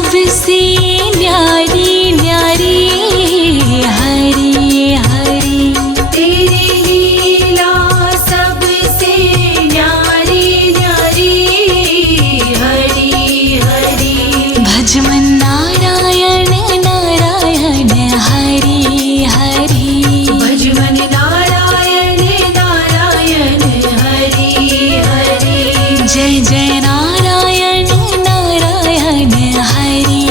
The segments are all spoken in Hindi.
सबसे न्यारी न्यारी हरी हरी। तेरी लीला सबसे न्यारी न्यारी हरी हरी। भज मन नारायण नारायण हरी हरी। भज मन नारायण नारायण हरी हरी। जय जय नारायण नारायण हरी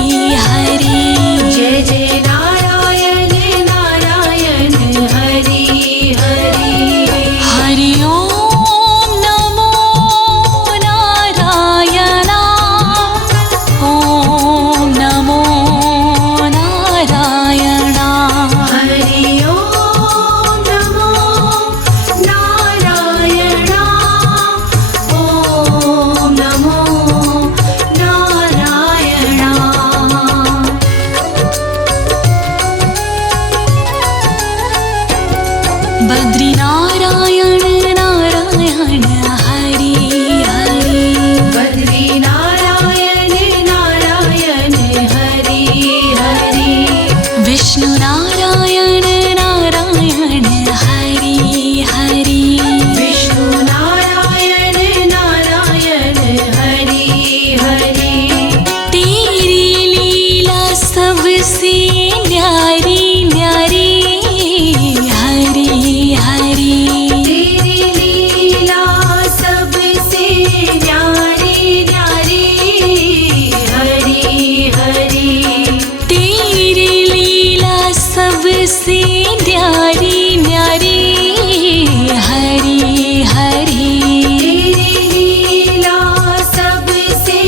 हरी। जय जय नारायण नारायण हरी हरी। हरि ओम नमो नारायण। ओम नमो नारायण। हरि ओम नमो नारायण। ओम नमो नारायण। बद्री नारायण नारायण हरि हरि। बद्री नारायण नारायण हरि हरि। विष्णु नारायण नारायण हरि हरि। विष्णु नारायण नारायण हरि हरि। तेरी लीला सबसे न्यारी न्यारी हरि हरि। तेरी लीला सबसे न्यारी न्यारी हरि हरि। तेरी लीला सबसे न्यारी न्यारी हरि हरि। तेरी लीला सबसे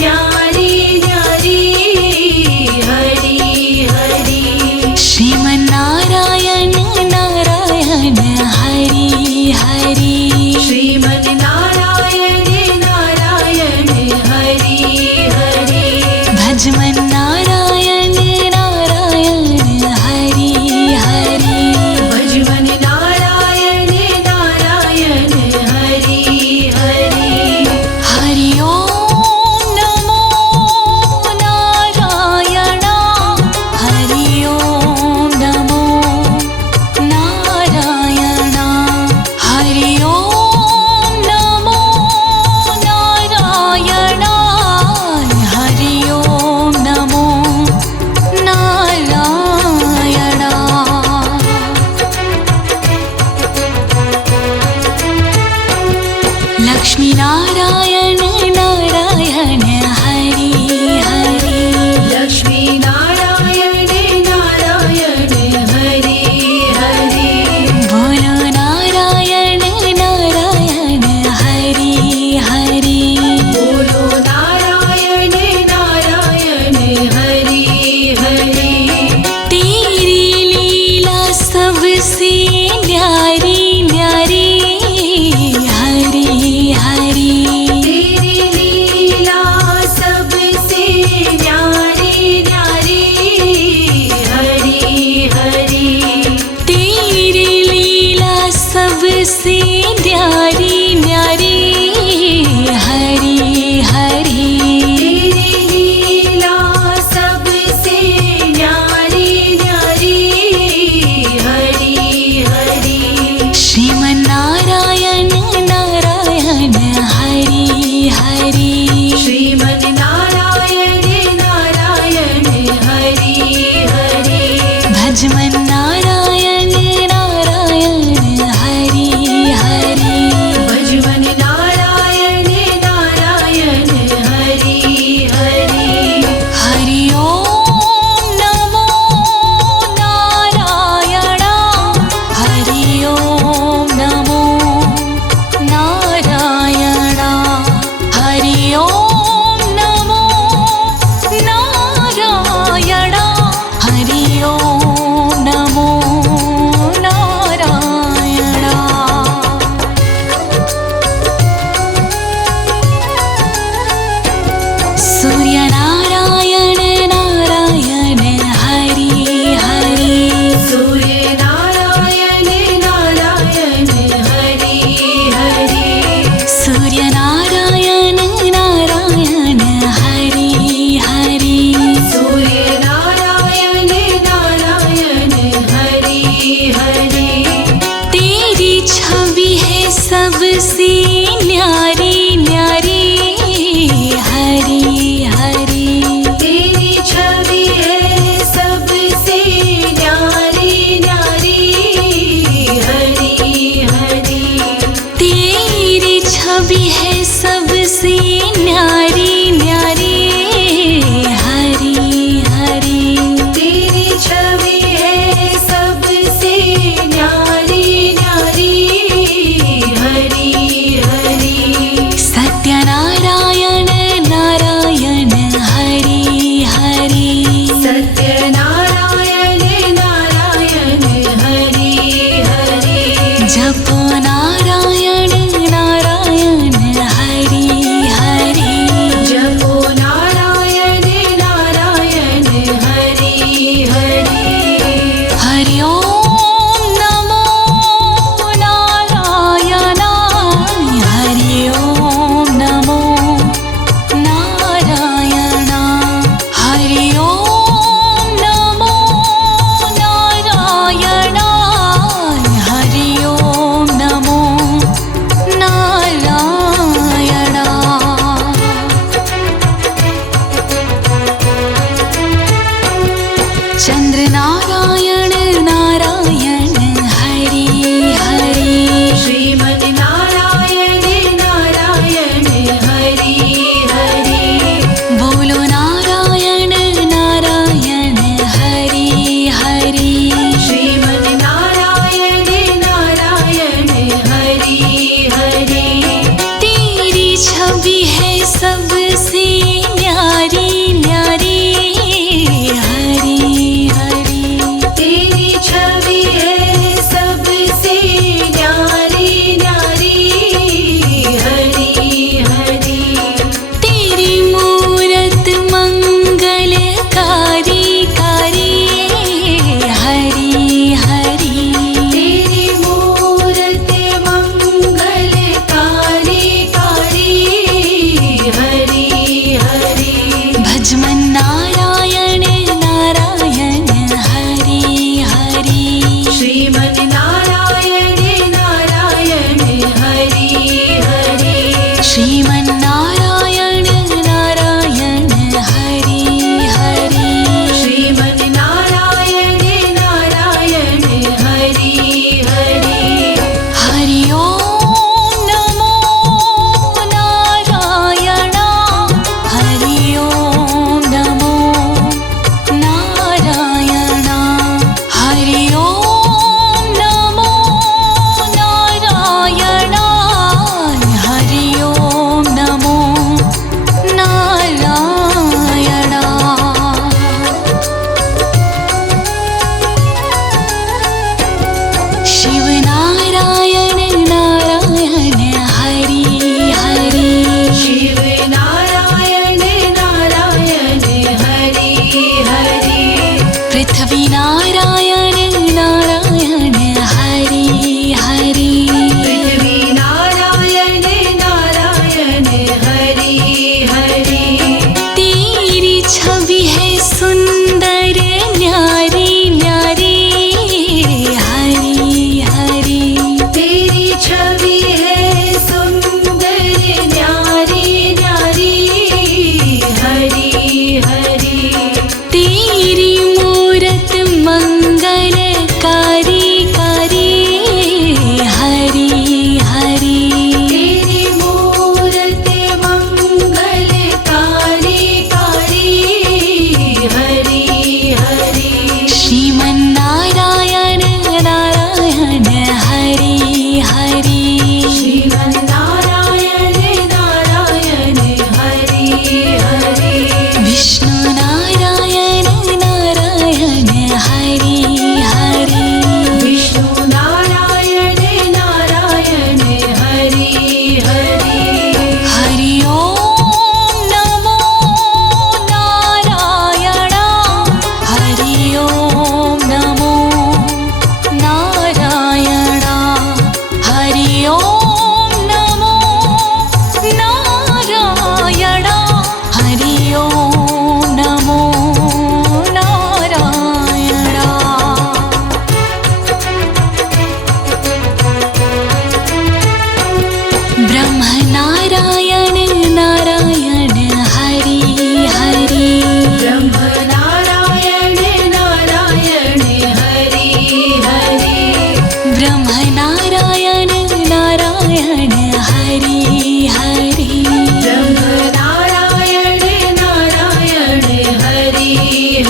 न्यारी न्यारी हरि हरि। श्रीमन नारायण नारायण हरि हरि। श्रीमन नारायण नारायण हरि हरि। भज मन नारायण नारायण हरि हरि। भज मन नारायण नारायण हरि हरि। हरि ओम नमो नारायण। हरि ओम नमो नारायण। हरि ओम नमो नारायण। हरि ओम नमो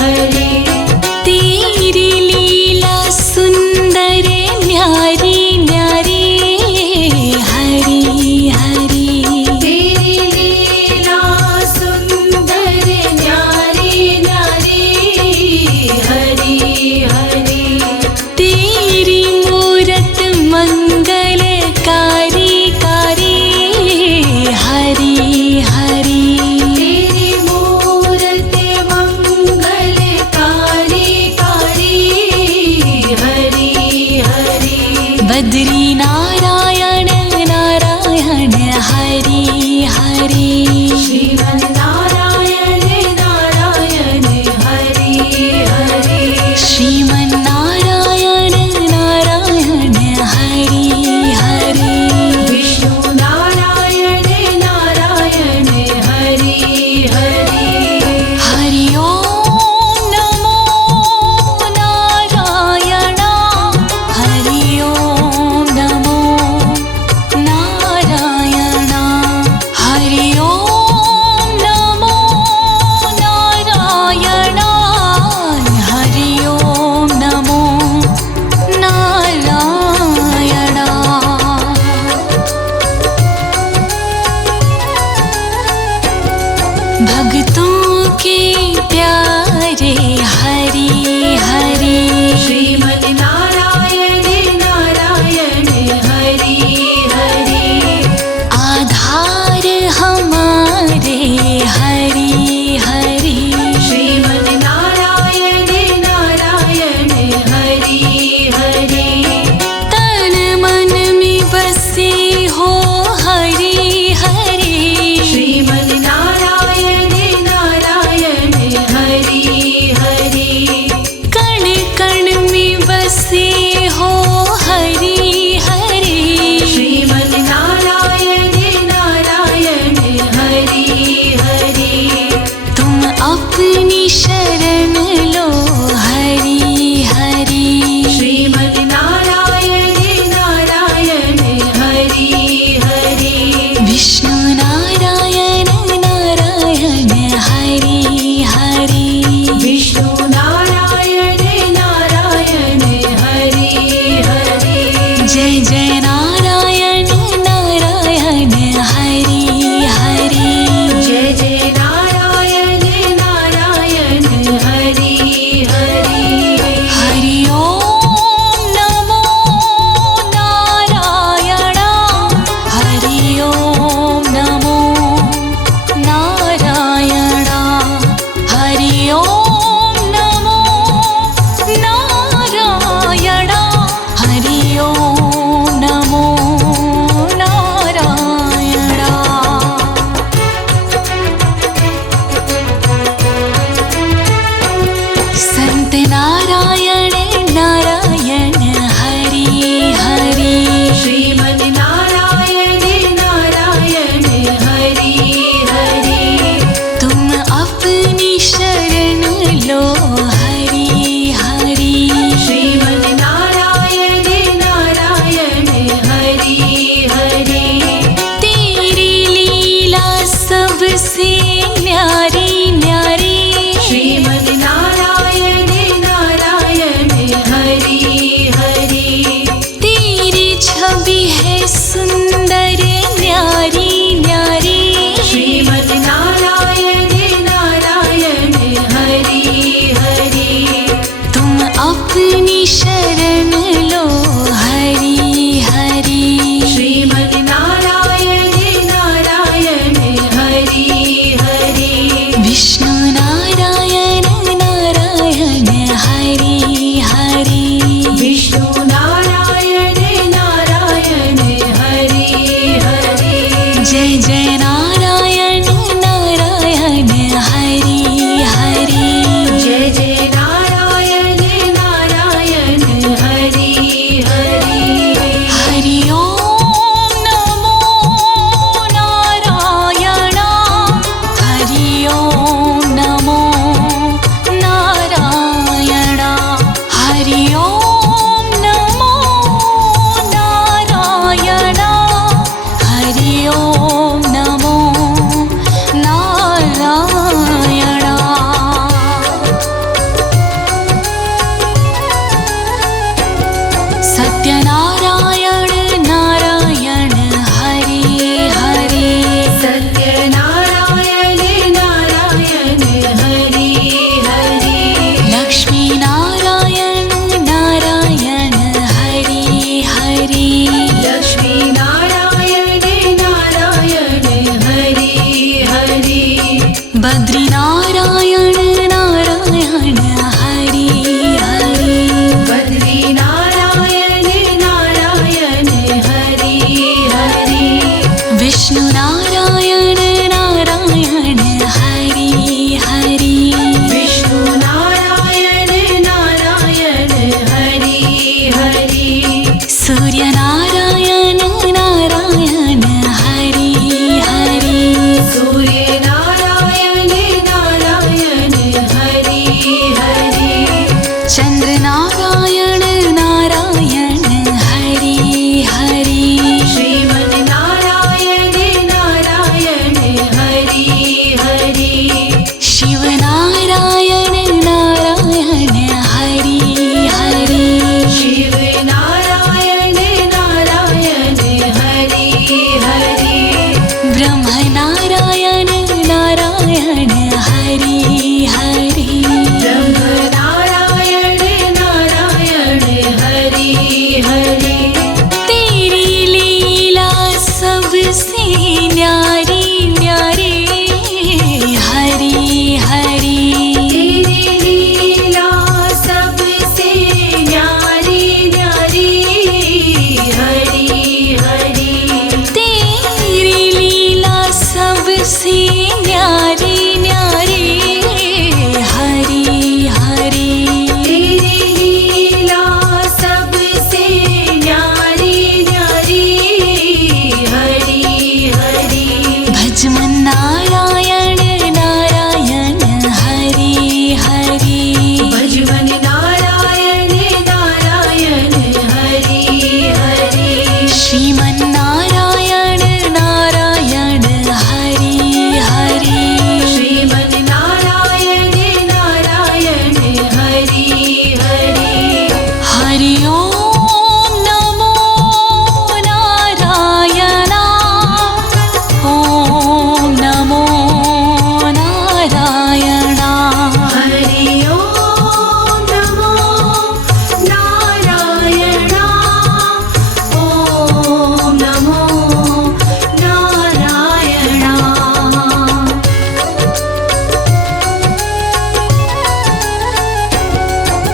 हरि तेरी लीला सुंदर न्यारी न्यारी हरि हरि तेरी लीला सुंदर न्यारी न्यारी हरि हरि तेरी मूरत मंगलकारी कारी हरि हरि तेरी मूरत मंगलकारी कारी हरि हरि बद्री नारायण नारायण हरि हरि श्रीमन्नारायण नारायण हरि हरि श्रीमन्नारायण नारायण हरि हरि विष्णु नारायण नारायण हरि हरि हरि ओम नमो नारायण हरि ओम नमो नारायण हरि ओम नमो नारायण हरि ओम नमो नारायण भक्तों के प्यारे हरि हरि श्रीमन्नारायण नारायण हरि हरि आधार हमारे हरि हरि श्रीमन्नारायण नारायण हरि हरि तन मन में बसे हो हरि हरि श्रीमन्नारायण नारायण हरि हरि कण कण में बसे हो हरि हरि श्रीमन्नारायण नारायण हरि हरि तुम अपनी शरण लो हरि हरि श्रीमन्नारायण नारायण हरि हरि विष्णु नारायण नारायण हरि हरि विष्णु नारायण नारायण हरि हरि जय जय नारायण नारायण हरि हरि जय जय नारायण नारायण हरि हरि हरि ओम नमो नारायण हरि ओम नमो नारायण हरि ओम नमो नारायण हरि ओम नमो नारायण संत नारायण नारायण हरि हरि श्रीमन्नारायण नारायण हरि हरि तुम अपनी शरण लो हरि हरि श्रीमन्नारायण नारायण हरि हरि तेरी लीला सबसे न्यारी न्यारी श्रीमन्नारायण नारायण हरि हरि तेरी छवि है सुंदर न्यारी न्यारी श्रीमन्नारायण नारायण हरि हरि तुम अपनी शरण लो हरि हरि श्रीमन्नारायण नारायण हरि हरि विष्णु नारायण नारायण हरि हरि विष्णु नारायण नारायण हरि हरि जय जय नारायण नारायण हरि हरि जय जय नारायण नारायण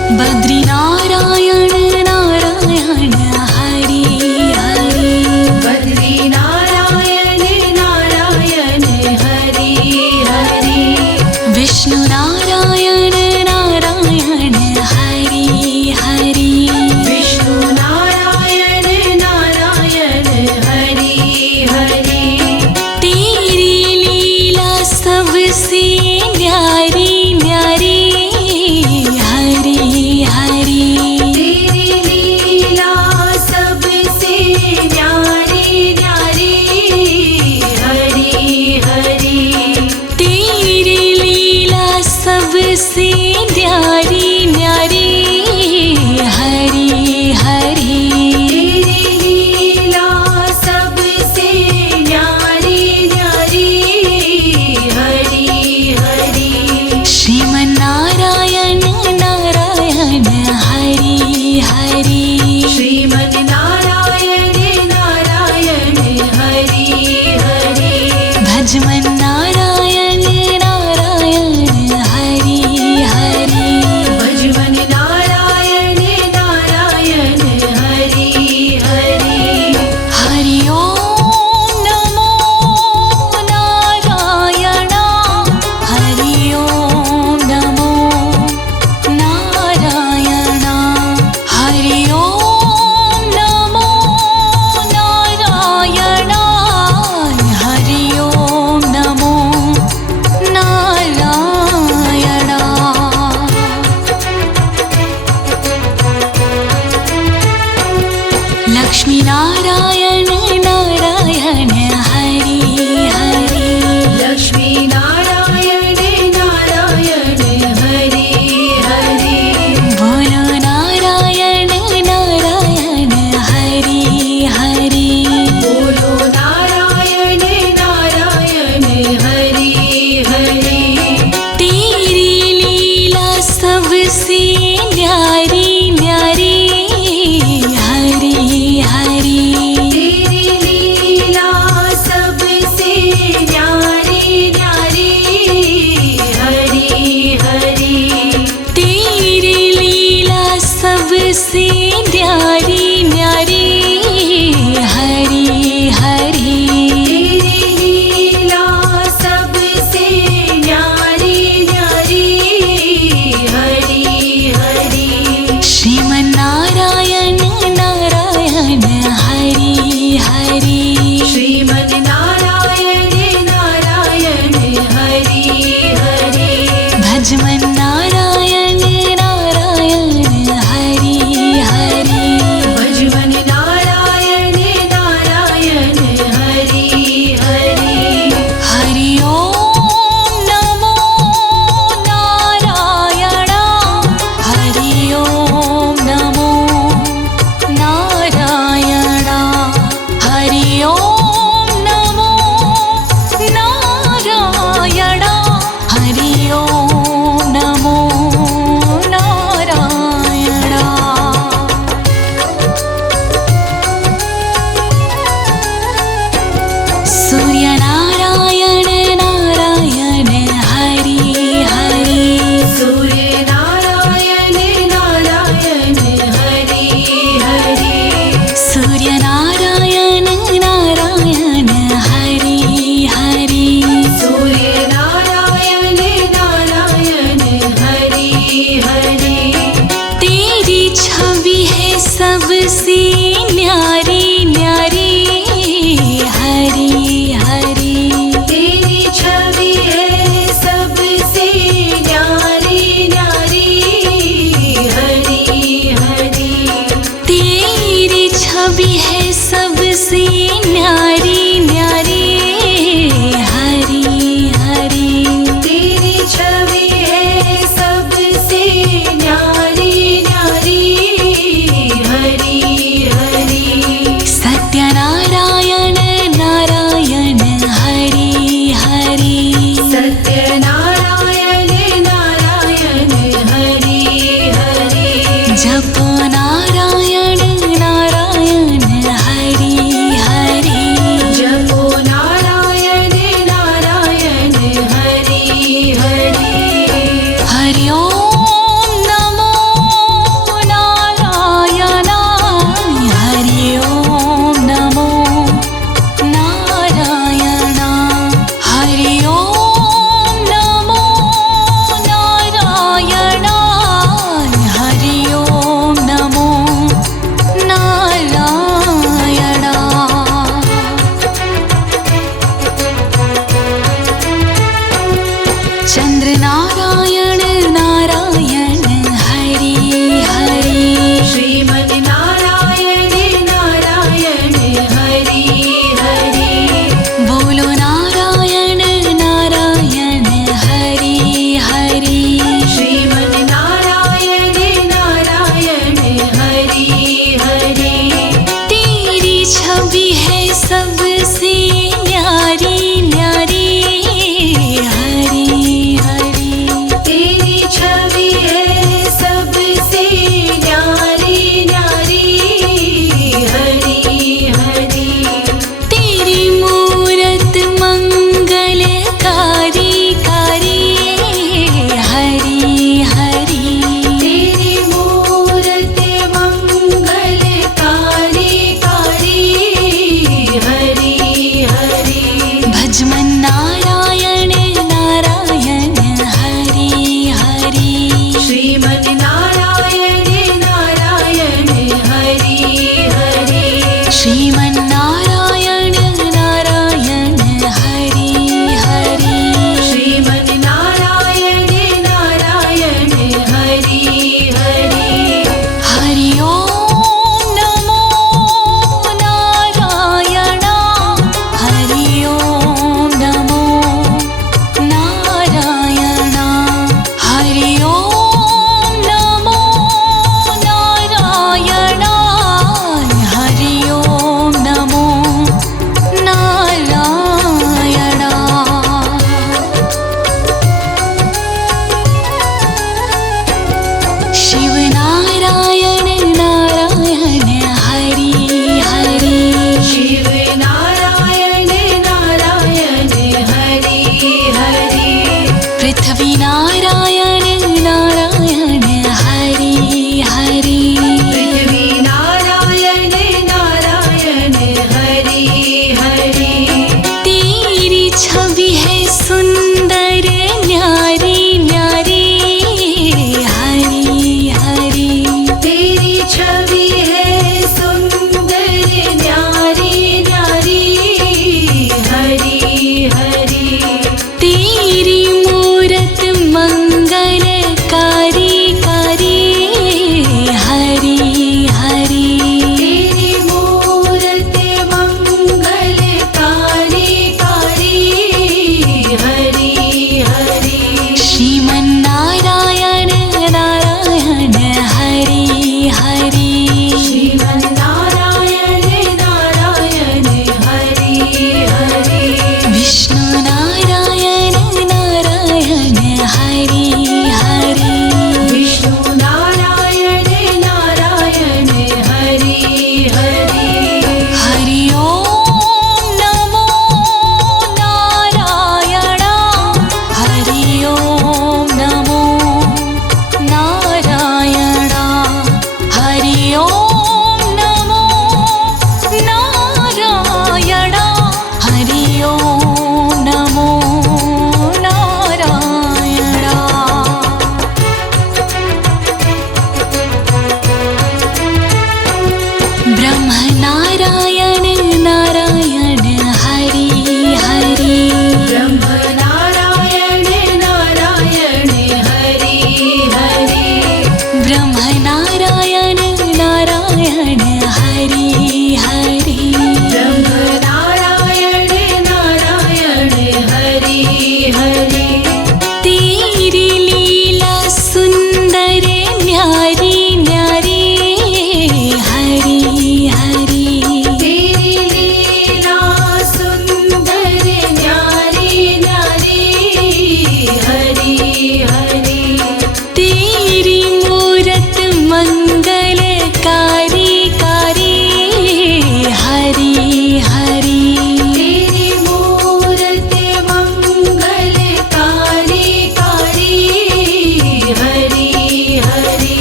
बद्री नारायण नारायण हरि हरि बद्री नारायण नारायण हरि हरि विष्णु नारायण नारायण हरि हरि विष्णु नारायण नारायण हरि हरि तेरी लीला सबसे न्यारी न्यारी हरि हरि तेरी लीला सबसे न्यारी न्यारी हरि हरि तेरी लीला सबसे न्यारी न्यारी हरि हरि तेरी लीला सबसे न्यारी न्यारी हरि हरि श्रीमन्नारायण नारायण हरि हरि श्रीमन् नारायण नारायण हरि हरि भजमन्नारायण नारायण हरि हरि भजमन् नारायण नारायण हरि हरि हरि ओम नमो नारायण हरि ओम नमो नारायण हरि ओम नमो नारायण हरि ओम नमो नारायण लक्ष्मी नारायण नारायण हरि हरि लक्ष्मी नारायण नारायण हरि हरि बोलो नारायण नारायण हरि हरि बोलो नारायण नारायण हरि हरि तेरी लीला सबसे न्यारी न्यारी हरि हरि तेरी लीला सबसे न्यारी न्यारी हरि हरि तेरी लीला सबसे न्यारी न्यारी हरि हरि तेरी लीला सबसे न्यारी न्यारी हरि हरि श्रीमन्नारायण नारायण हरि हरि श्रीमन् नारायण नारायण हरि हरि भजमन्नारायण नारायण हरि हरि भजमन् नारायण नारायण हरि हरि हरि ओम नमो नारायण हरि ओम नमो नारायण हरि ओम नमो नारायण हरि ओम नमो नारायण सूर्य नारायण नारायण हरि हरि सूर्य नारायण नारायण हरि हरि सूर्य नारायण नारायण हरि हरि सूर्य नारायण नारायण हरि हरि तेरी छवि है सबसे न्यारी न्यारी हरि हरि तेरी छवि है सबसे न्यारी न्यारी हरि हरि तेरी छवि है सबसे न्यारी न्यारी हरि हरि तेरी छवि है सबसे न्यारी न्यारी हरि हरि श्रीमन् नारायण नारायण हरि हरि श्रीमन्नारायण नारायण हरि हरि श्रीमन् नारायण नारायण हरि हरि हरि ओम नमो नारायण हरि ओम नमो नारायण हरि ओम नमो नारायण हरि ओम नमो नारायण शिव नारायण नारायण हरि हरि शिव नारायण नारायण हरि हरि पृथ्वी नारायण नारायण हरि हरि पृथ्वी नारायण नारायण हरि हरि तेरी छवि है सुंदर न्यारी न्यारी हरि हरि तेरी छवि है सुंदर न्यारी न्यारी हरि हरि तेरी मूरत मंगलकारी कारी हरि हरि तेरी मूरत मंगलकारी कारी हरि हरि श्रीमन्नारायण नारायण हरि हरि श्रीमन् नारायण नारायण हरि हरि विष्णु नारायण नारायण हरि हरि विष्णु नारायण नारायण हरि हरि हरि ओम नमो नारायण हरि ओम नमो नारायण हरि ओम नमो नारायण हरि ओम नमो नारायण ब्रह्म नारायण नारायण हरि हरि ब्रह्म नारायण नारायण हरि हरि ब्रह्म नारायण नारायण हरि हरि ब्रह्म नारायण नारायण हरि हरि तेरी लीला सुंदर न्यारी न्यारी हरि हरि तेरी लीला सुंदर न्यारी न्यारी हरि हरि तेरी मूरत मंगलकारी कारी हरि हरि तेरी मूरत मंगलकारी कारी हरि हरि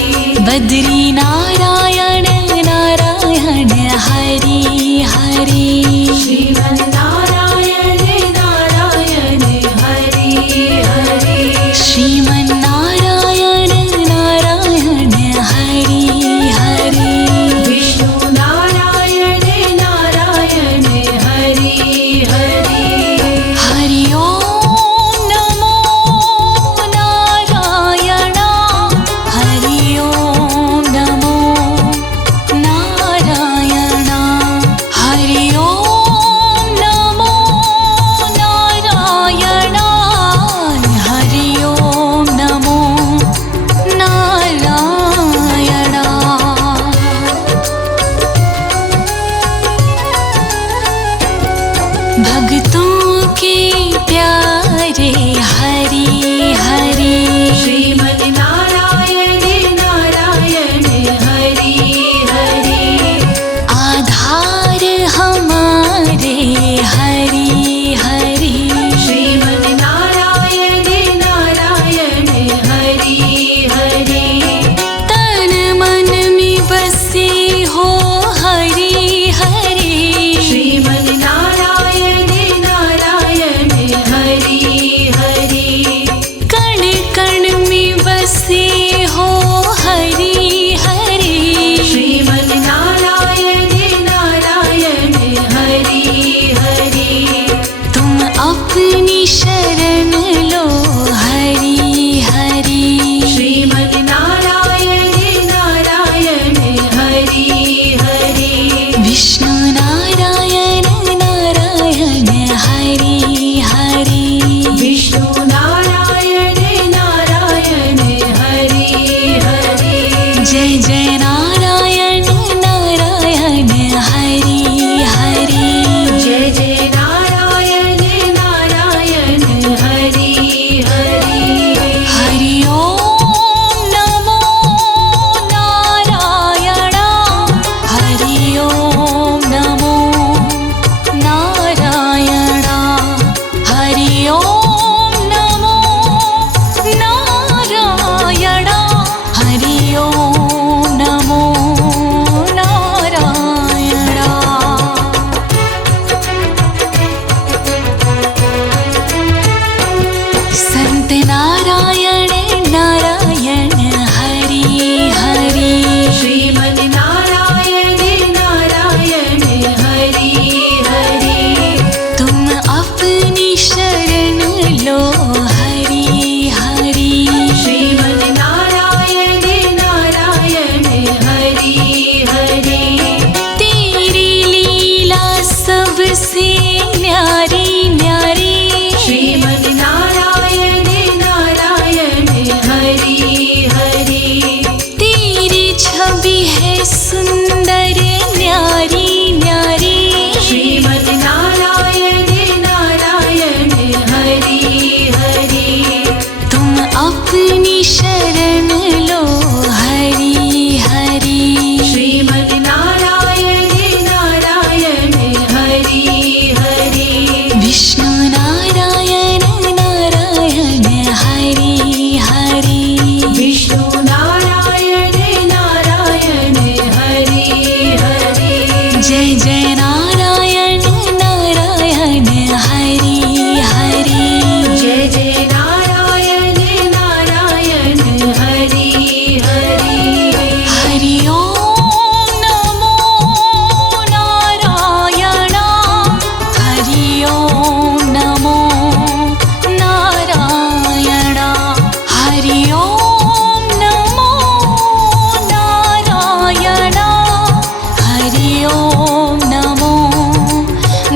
बद्री नारायण नारायण हरि हरि श्रीमन् नारायण नारायण हरि हरि श्रीमन्नारायण नारायण हरि हरि विष्णु नारायण नारायण हरि हरि हरि ओम नमो नारायण हरि ओम नमो नारायण हरि ओम सबसे न्यारी न्यारी श्रीमद् नारायण नारायण हरि हरि तेरी छवि है सुंदर न्यारी न्यारी श्रीमद् नारायण नारायण हरि हरि तुम अपनी शरण लो हरि हरि श्रीमद् नारायण नारायण हरि हरि विष्णु नारायण नारायण हरि हरि विष्णु नारायण नारायण हरि हरि जय जय नारायण नारायण हरि हरि जय जय नारायण नारायण हरि हरि हरि ओम नमो नारायण हरि ओम नमो नारायण हरि ओम नमो नारायण हरि ओम नमो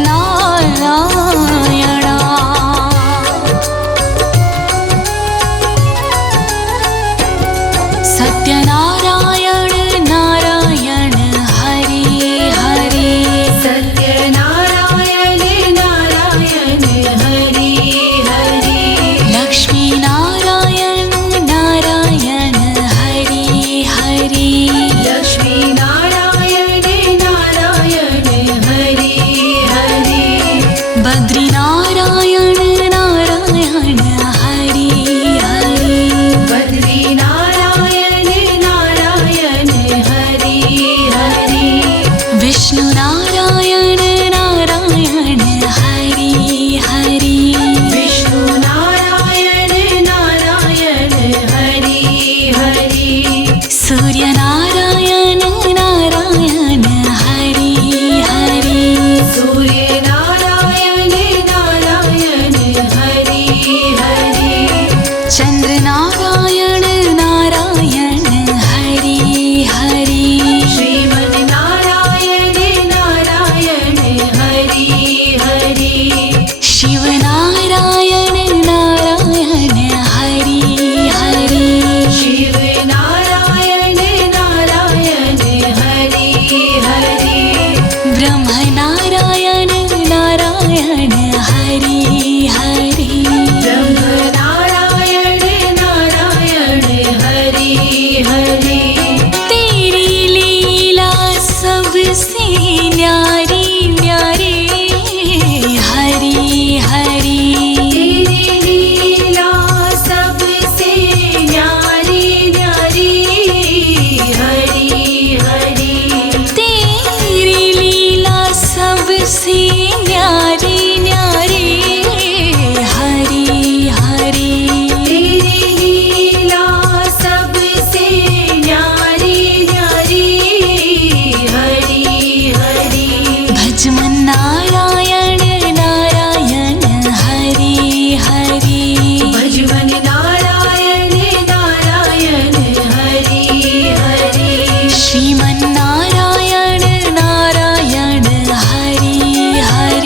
नारायण सत्यनारायण नारायण हरि हरि सत्यनारायण नारायण हरि हरि लक्ष्मी नारायण नारायण हरि हरि लक्ष्मी नारायण नारायण हरि हरि बद्री नारायण नारायण हरि हरि बद्री नारायण नारायण हरि हरि विष्णु नारायण नारायण हरि हरि विष्णु नारायण नारायण हरि हरि सूर्य नारायण नारायण हरि हरि सूर्य नारायण नारायण हरि हरि चंद्र नारायण नारायण हरि हरि श्रीमद् नारायण नारायण हरि हरि शिव नारायण नारायण हरि हरि शिव नारायण नारायण हरि हरि ब्रह्म नारायण नारायण हरि हरि ब्रह्म नारायण नारायण हरि हरि तेरी लीला सबसे न्यारी न्यारी हरि हरि तेरी लीला सबसे न्यारी न्यारी हरि हरि तेरी लीला सबसे न्यारी न्यारी हरि हरि तेरी लीला सबसे न्यारी न्यारी हरि हरि भजमन नारायण नारायण हरि हरि भजवन नारायण नारायण हरि हरि श्रीमन नारायण नारायण हरि हरि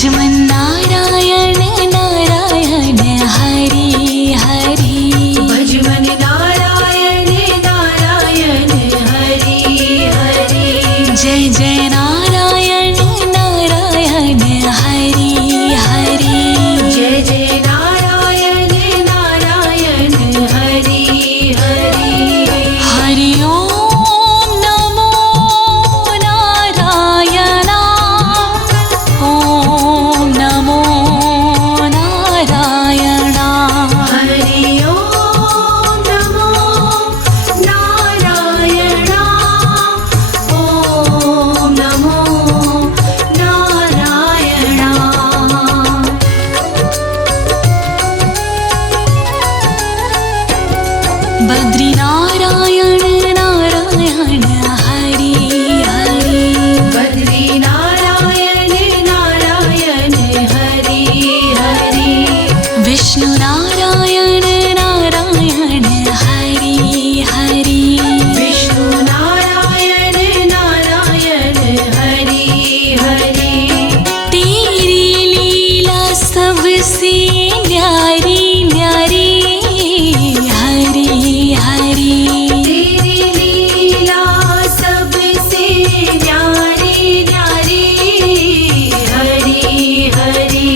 भजमन नारायण नारायण हरि हरि भजमन नारायण नारायण हरि हरि जय जय नारायण नारायण हरि हरि जय जय नारायण नारायण हरि हरि हरि ओम नमो नारायण ओम नमो नारायण हरि ओम नमो नारायण ओम नमो नारायण बद्री नारायण नारायण हरि हरि बद्री नारायण नारायण हरि हरि विष्णु नारायण नारायण हरि हरि विष्णु नारायण नारायण हरि हरि तेरी लीला सबसे न्यारी न्यारी हरि हरि तेरी लीला सबसे न्यारी न्यारी हरि हरि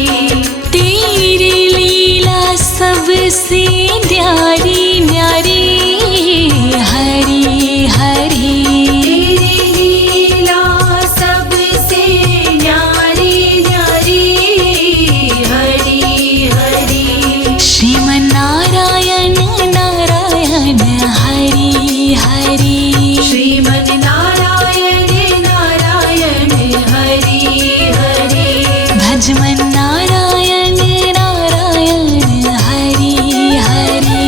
तेरी लीला सबसे न्यारी न्यारी हरि हरि तेरी लीला सबसे न्यारी न्यारी हरि हरि श्रीमन नारायण नारायण हरि हरि श्रीमन नारायण नारायण हरि हरि भजमन नारायण नारायण हरि हरि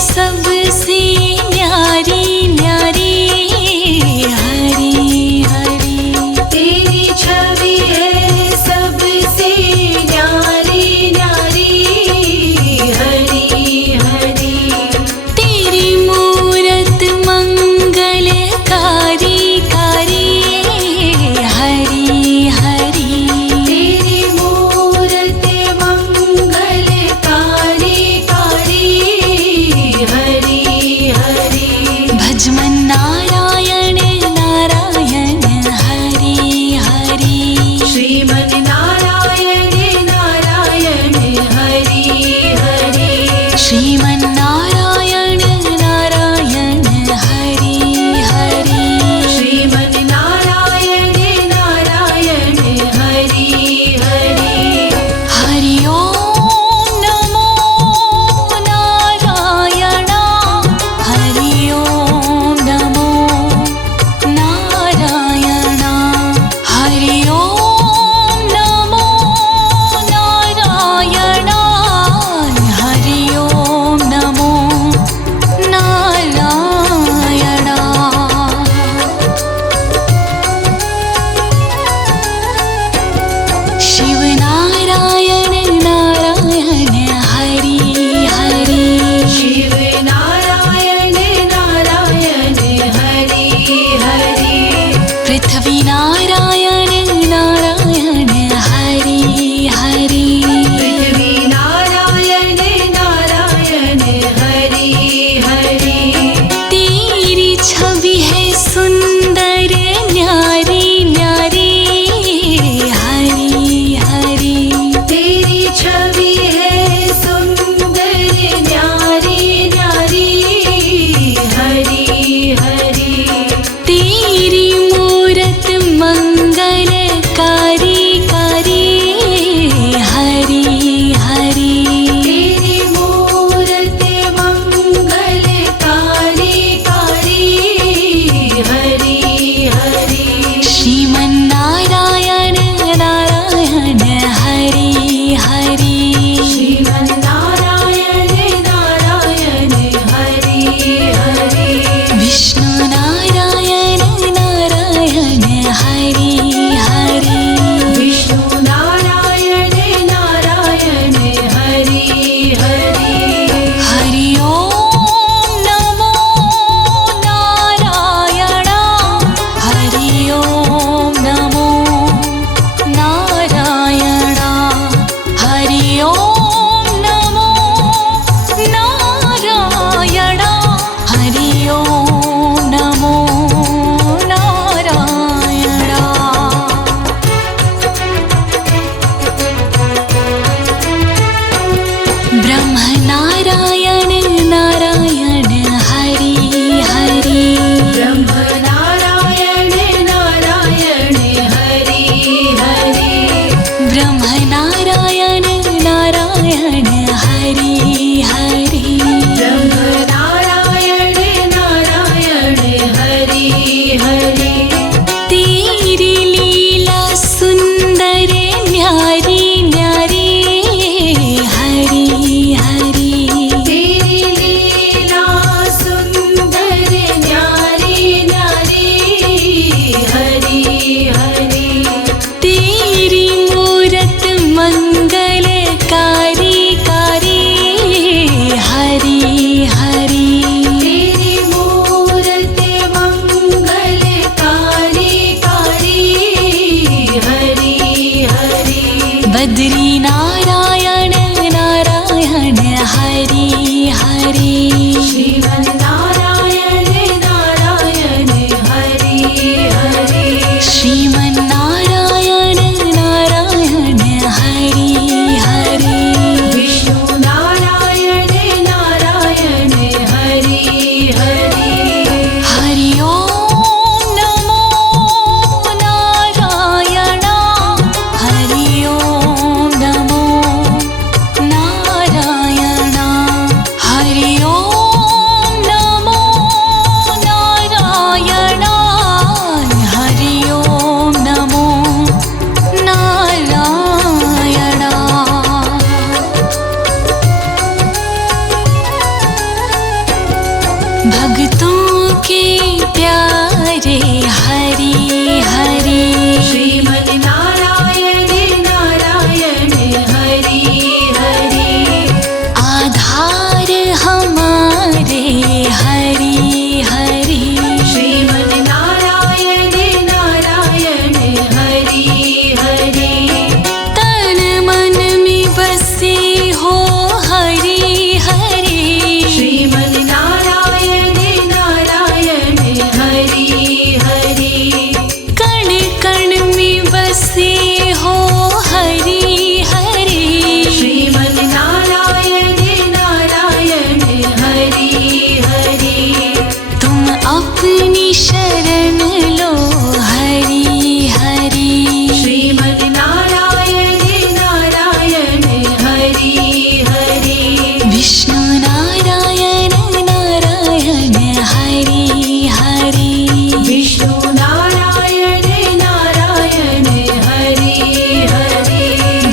सबसे न्यारी न्यारी हरी हरी। तेरी छवि है सबसे न्यारी न्यारी हरी हरी। तेरी मूरत मंगलकारी कारी हरी हरी। तेरी मूरत मंगलकारी कारी हरी हरी। भजमन नारायण नारायण हरी हरी। श्रीमन नारायण नारायण हरि हरि। श्रीमन नारायण नारायण हरी हरी। श्रीमन नारायण नारायण हरि हरि। हरि ओम नमो नारायण। हरि ओम नमो नारायण। हरि ओम नमो नारायण। हरि ओम नमो भक्तों के प्यारे हरि हरि श्रीमन नारायण नारायण हरि हरि आधार हमारे हरि हरि श्रीमन नारायण नारायण हरि हरि तन मन में बसे हो हरि हरि श्रीमन नारायण नारायण हरि हरि कण कण में बसे हो हरि हरि श्रीमन नारायण नारायण हरि हरि तुम अपनी शरण लो हरि हरि श्रीमन नारायण नारायण हरि हरि विष्णु नारायण नारायण हरि हरि विष्णु नारायण नारायण हरि हरि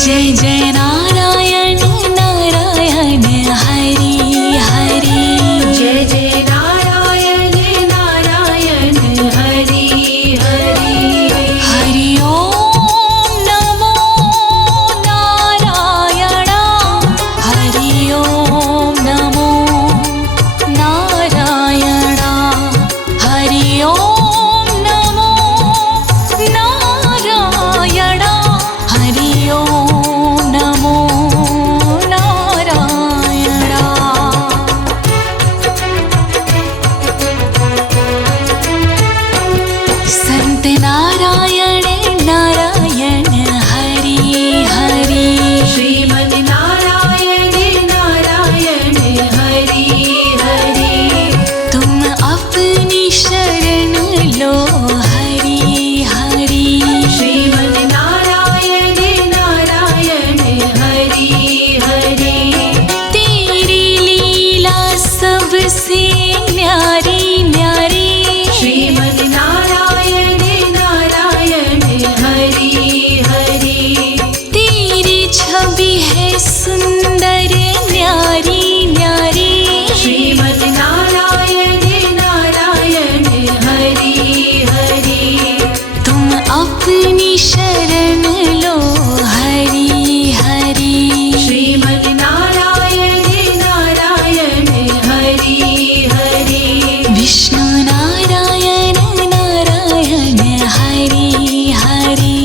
जय जय नारायण नारायण हरि हरि जय जय नारायण नारायण हरि हरि हरि ओम नमो नारायण हरि ओम नमो नारायण हरि ओम नमो नारायण हरि ओम नमो नारायण संत नारायण नारायण हरि हरि श्रीमन नारायण नारायण हरि हरि तुम अपनी शरण लो हरि हरि श्रीमन नारायण नारायण हरि हरि तेरी लीला सबसे न्यारी न्यारी श्रीमन नारायण नारायण हरि हरि तेरी छवि है सुंदर न्यारी न्यारी श्रीमन नारायण नारायण हरि हरि तुम अपनी शरण लो हरि हरि श्रीमन नारायण नारायण हरि हरि विष्णु नारायण नारायण हरि हरि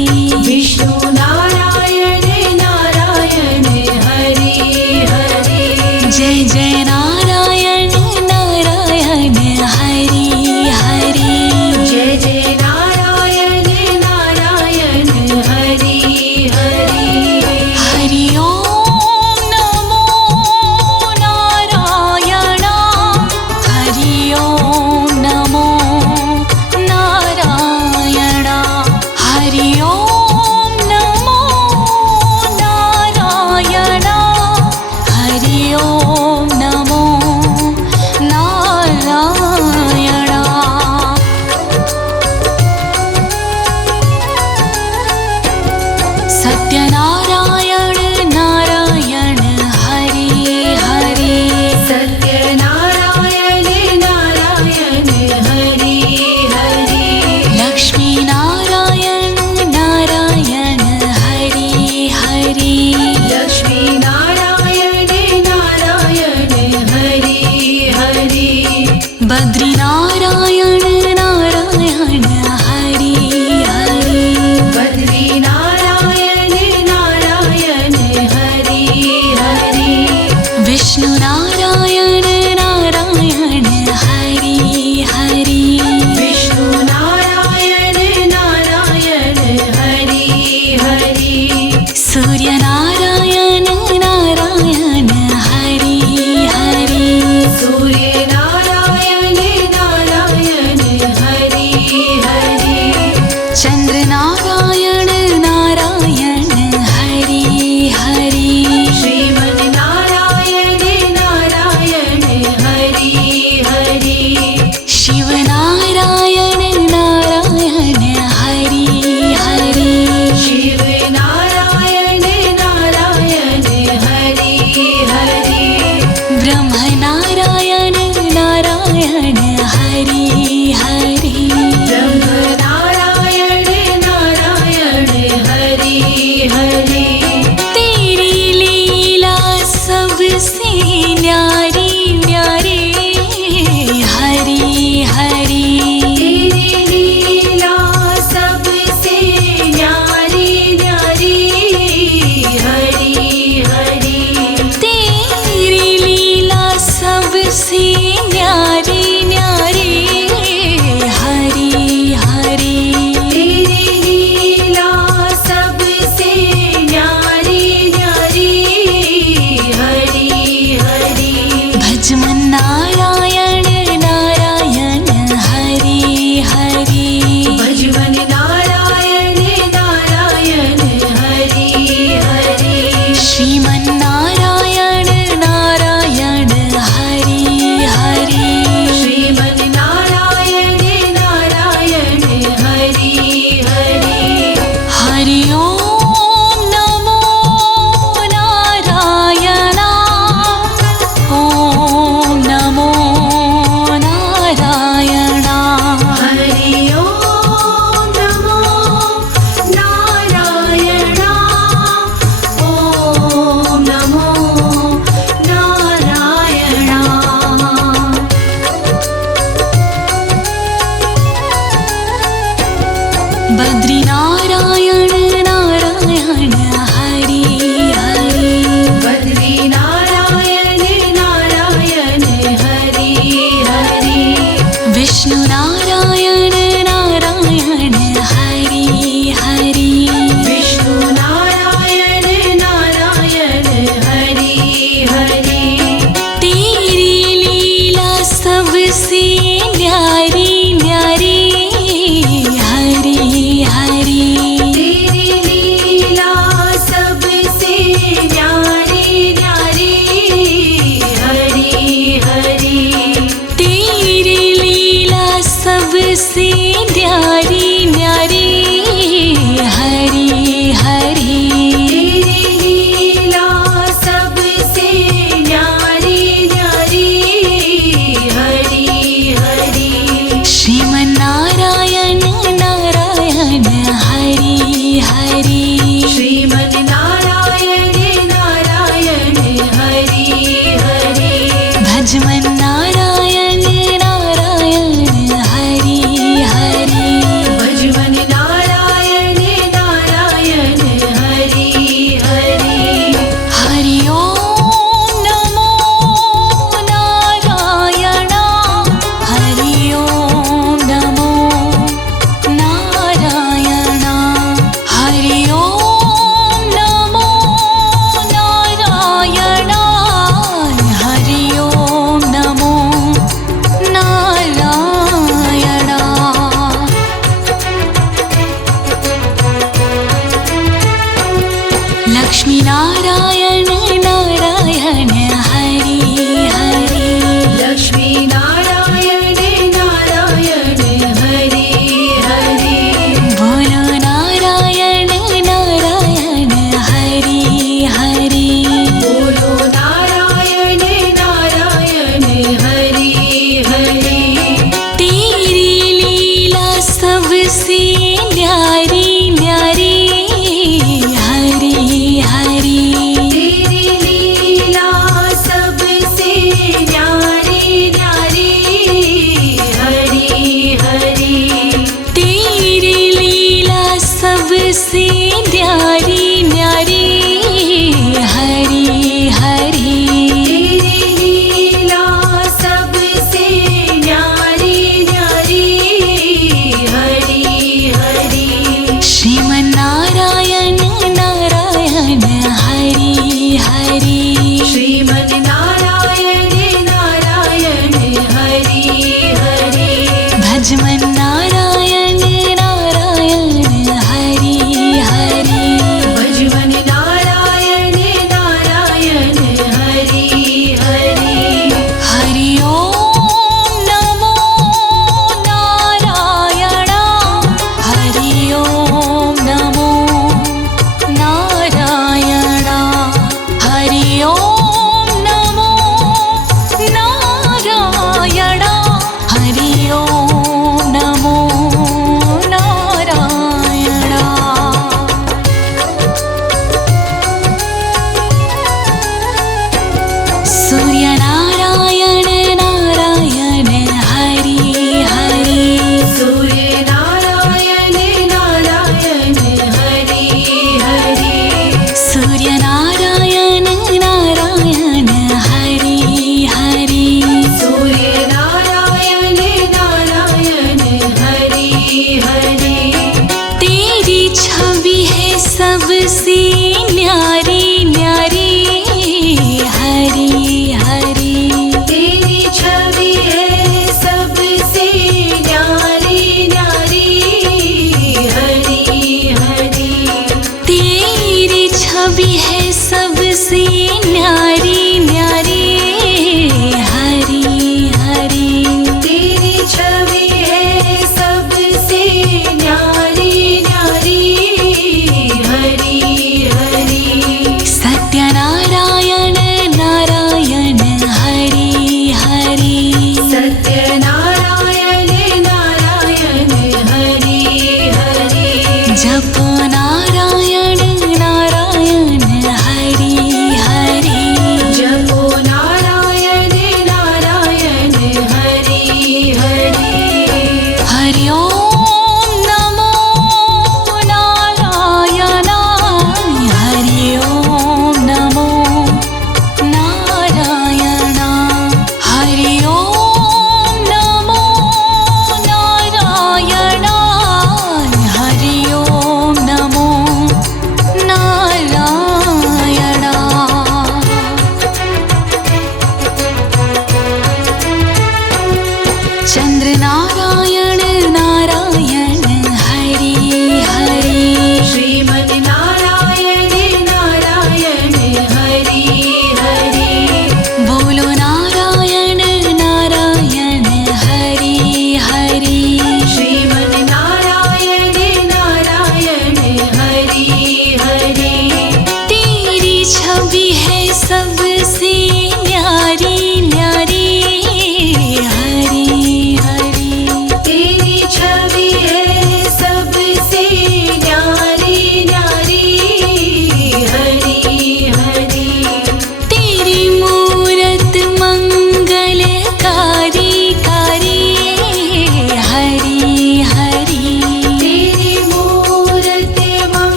विष्णु नारायण नारायण हरि हरि जय जय नारायण नारायण हरि हरि जय जय नारायण नारायण हरि हरि हरि ओम नमो नारायण हरि ओम नमो नारायण हरि ओम नमो नारायण हरि ओम नमो नारायण सत्यनारायण नारायण हरि हरि सत्यनारायण नारायण हरि हरि लक्ष्मी नारायण नारायण हरि हरि लक्ष्मी नारायण नारायण हरि हरि बद्री नारायण नारायण हरि हरि बद्री नारायण नारायण हरि हरि विष्णु नारायण नारायण हरि हरि विष्णु नारायण नारायण हरि हरि सूर्य नारायण नारायण हरि हरि सूर्य नारायण नारायण सबसे न्यारी न्यारी हरि हरि तेरी लीला सबसे न्यारी न्यारी हरि हरि भजमन नारायण नारायण हरि हरि भजमन नारायण नारायण हरि हरि श्रीमन नारायण नारायण हरि हरि श्रीमन नारायण नारायण हरि हरि हरि ओम नमो नारायण ओम नमो नारायण हरि ओम नमो नारायण ओम नमो नारायण बद्री नारायण नारायण हरि हरि बद्री नारायण नारायण हरि हरि विष्णु नारायण नारायण हरि हरि विष्णु नारायण नारायण हरि हरि तेरी लीला सबसे न्यारी न्यारी हरि हरि तेरी लीला सबसे न्यारी न्यारी हरि हरि तेरी लीला सबसे न्यारी न्यारी हरि हरि तेरी लीला सबसे न्यारी न्यारी हरि हरि श्रीमन नारायण नारायण हरि हरि श्रीमन नारायण नारायण हरि हरि भजमन नारायण नारायण हरि हरि भजमन नारायण नारायण हरि हरि हरि ओम नमो नारायण हरि ओम नमो नारायण हरि ओम नमो नारायण हरि ओम नमो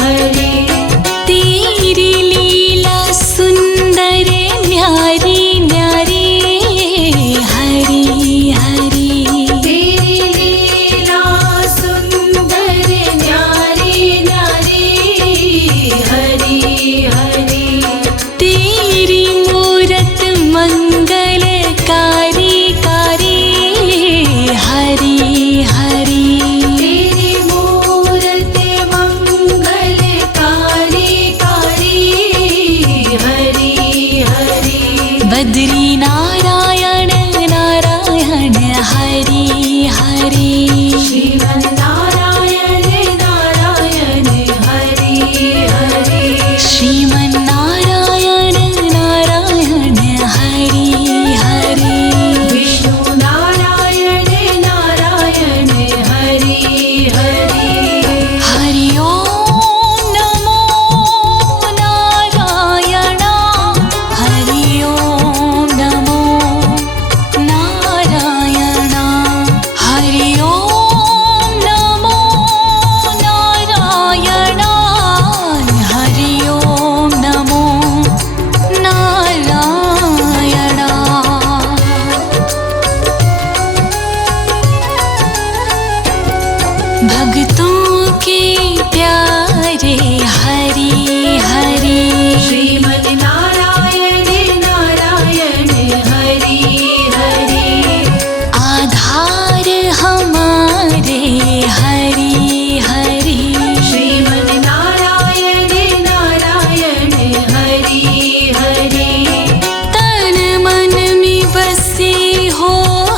हरि तेरी लीला सुंदर न्यारी न्यारी हरि हरि तेरी लीला सुंदर न्यारी न्यारी हरि हरि तेरी मूरत मंगलकारी कारी हरि हरि तेरी मूरत मंगलकारी कारी हरि हरि बद्री नारायण नारायण हरि हरि श्रीमन् नारायण नारायण हरि हरि श्रीमन्नारायण नारायण हरि हरि विष्णु नारायण नारायण हरि हरि हरि ओम नमो नारायण हरि ओम नमो नारायण हरि ओम नमो नारायण हरि ओम नमो नारायण भक्तों के प्यारे हरि हरि श्रीमन् नारायण नारायण हरि हरि आधार हमारे हरि हरि श्रीमन् नारायण नारायण हरि हरि तन मन में बसे हो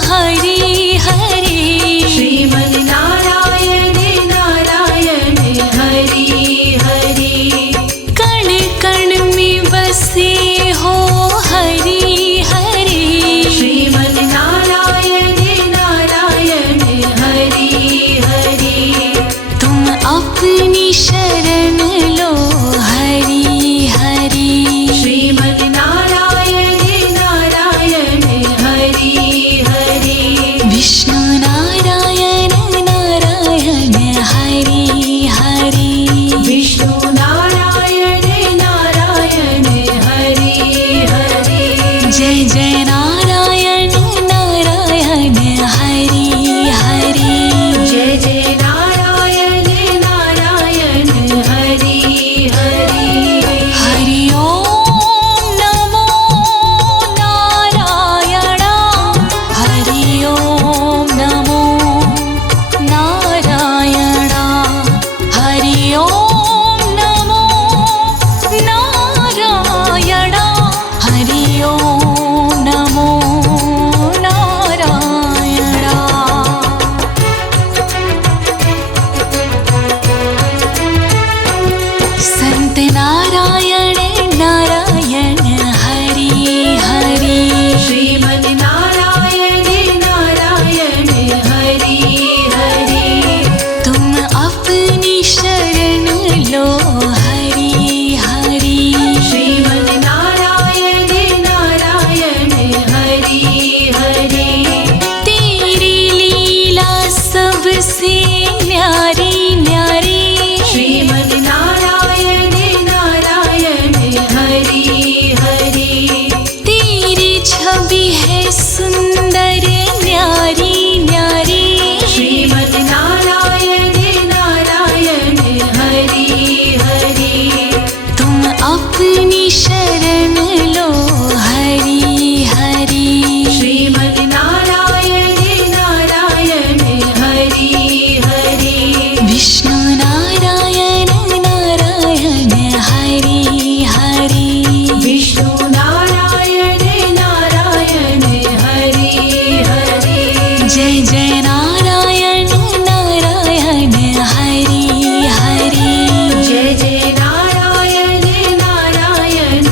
हरि हरि श्रीमन् नारायण नारायण हरि हरि कण कण में बसे हो हरि हरि श्रीमन् नारायण नारायण हरि हरि तुम अपनी शरण लो हरि हरि श्रीमन् नारायण नारायण हरि हरि विष्णु नारायण नारायण हरि हरि विष्णु नारायण नारायण हरि हरि जय जय नारायण नारायण हरि हरि जय जय नारायण नारायण हरि हरि हरि ओम नमो नारायण हरि ओम नमो नारायण हरि ओम नमो नारायण हरि ओम नमो नारायण संत नारायण नारायण हरि हरि श्रीमन् नारायण नारायण हरि हरि तुम अपनी शरण लो हरि हरि श्रीमन् नारायण नारायण हरि हरि तेरी लीला सबसे न्यारी न्यारी श्रीमन् नारायण नारायण हरि हरि तेरी छवि है सुंदर न्यारी न्यारी श्रीमन् नारायण नारायण हरि हरि तुम अपनी शरण लो हरि हरि श्रीमन् नारायण नारायण हरि हरि विष्णु नारायण नारायण हरि हरि विष्णु नारायण नारायण हरि हरि जय जय नारायण नारायण हरि हरि जय जय नारायण नारायण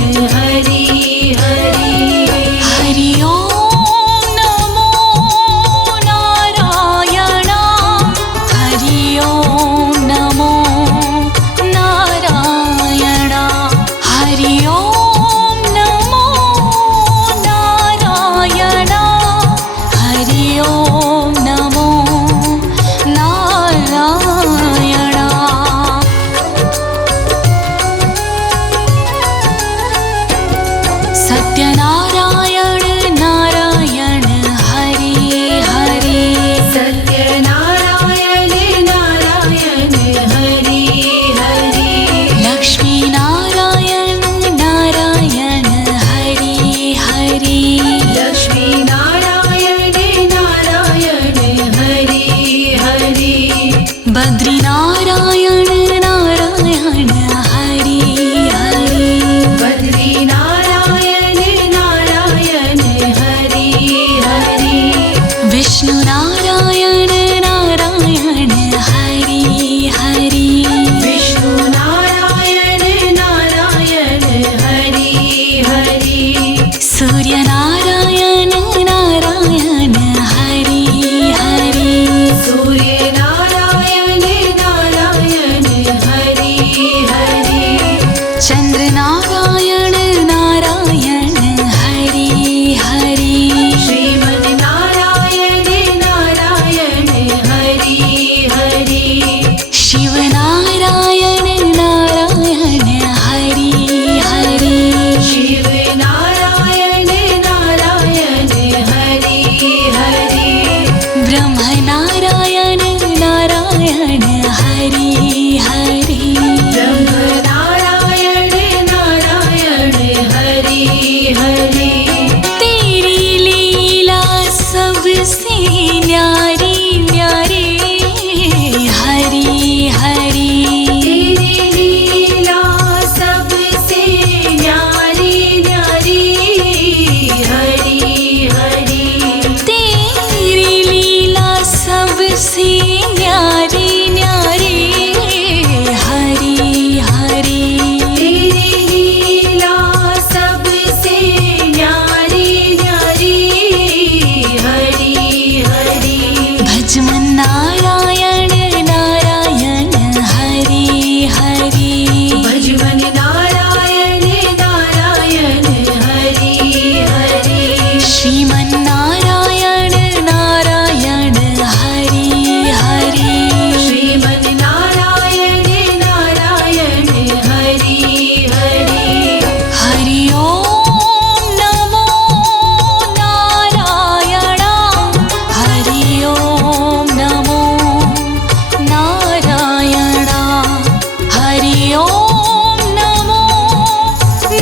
हरि ओम नमो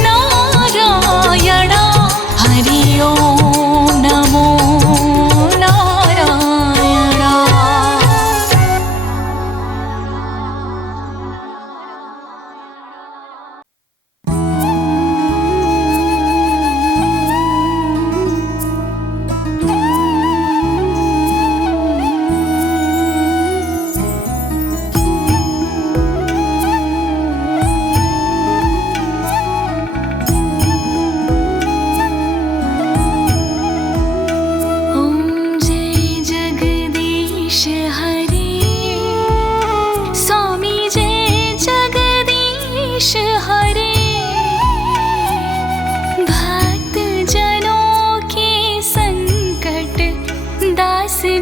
नारायण हरि ओम नमो नारायण।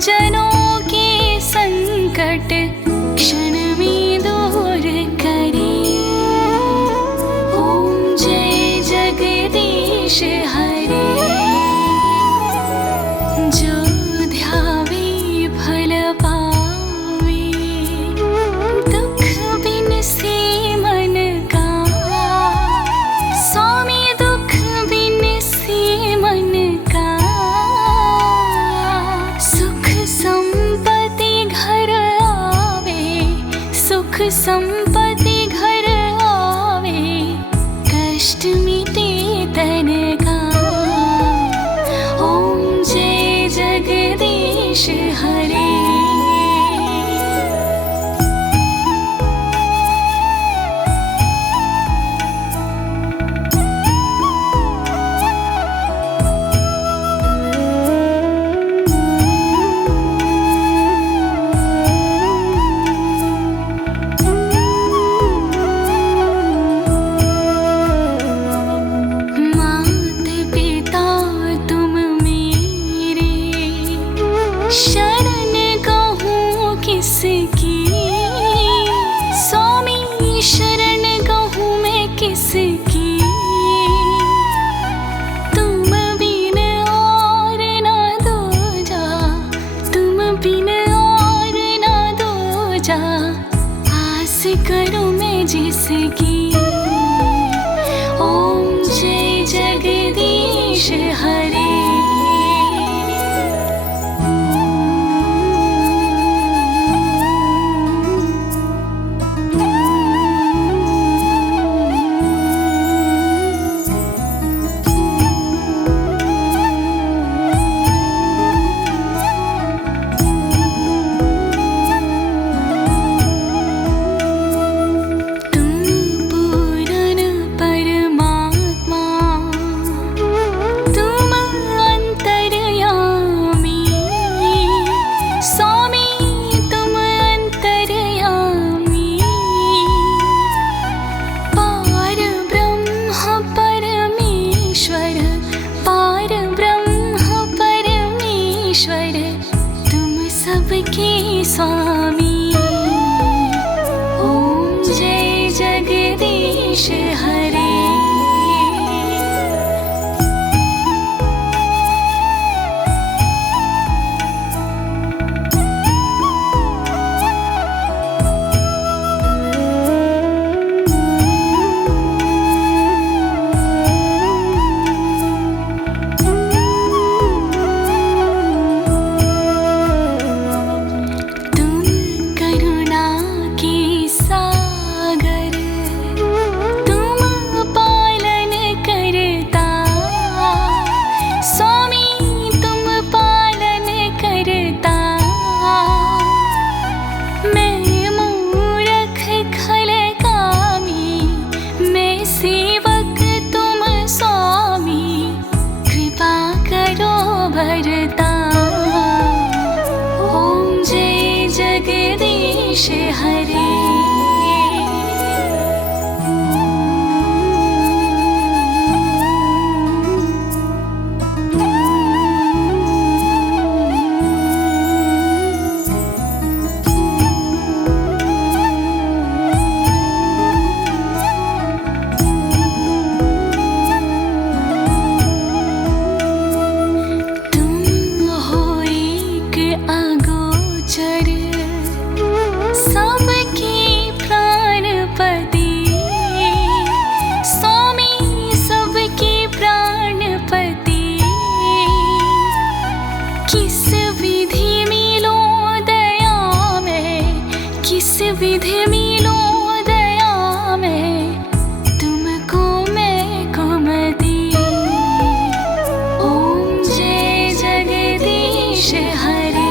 जनों के संकट क्षण में दूर करे। ओम जय जगदीश हरे। जो ध्यावे फल पावे दुख बिन से मन का। स्वामी दुख बिन से मन का। संपत्ति घर आवे कष्ट मिटे तन का। ओम जय जगदीश हरे। शरण कहूँ किसकी। स्वामी शरण कहूँ मैं किसकी। तुम बिन और ना दूजा। तुम बिन और ना दूजा। आस करूँ मैं जिसकी। ओम जय जगदीश हरे। सबके स्वामी। ओम जय जगदीश हरे। सीधे मिलो दया में तुमको मैं कुमति। ओम जय जगदीश हरे।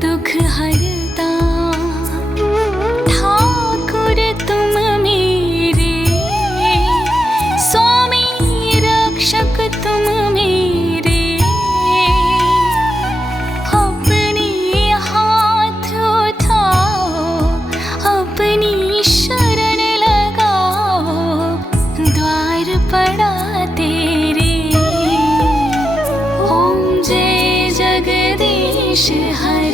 दुख हरता ठाकुर तुम मेरे, स्वामी रक्षक तुम मेरे। अपने हाथ उठाओ, अपनी शरण लगाओ, द्वार पड़ा तेरे। ओम जय जगदीश हरे।